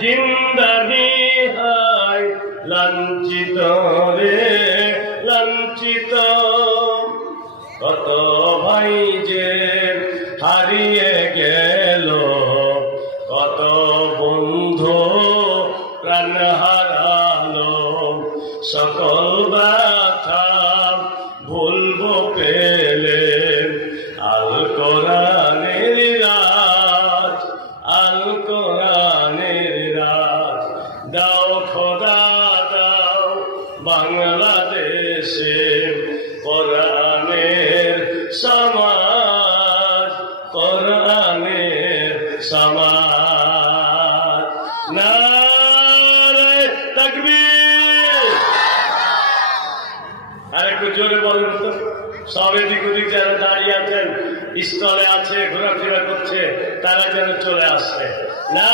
জিন্দানি হায় লাঞ্ছিত রে লাঞ্ছিত, কত ভাই যে হারিয়ে গেল, কত বন্ধু প্রাণ হারালো, সকল ব্যথা ভুলবো পেলে আল কোরআনের রাজ, আল কোরআনের রাজ। দাও খোদা দাও বাংলাদেশে কোরআনের সমাজ, কোরআনের সমাজ। নারে তাকবীর। আরেকটু জোরে বলুন তো, সব এদিক ওদিক যারা দাঁড়িয়ে আছেন, স্থলে আছে, ঘোরাফেরা করছে, তারা যেন চলে আসে। না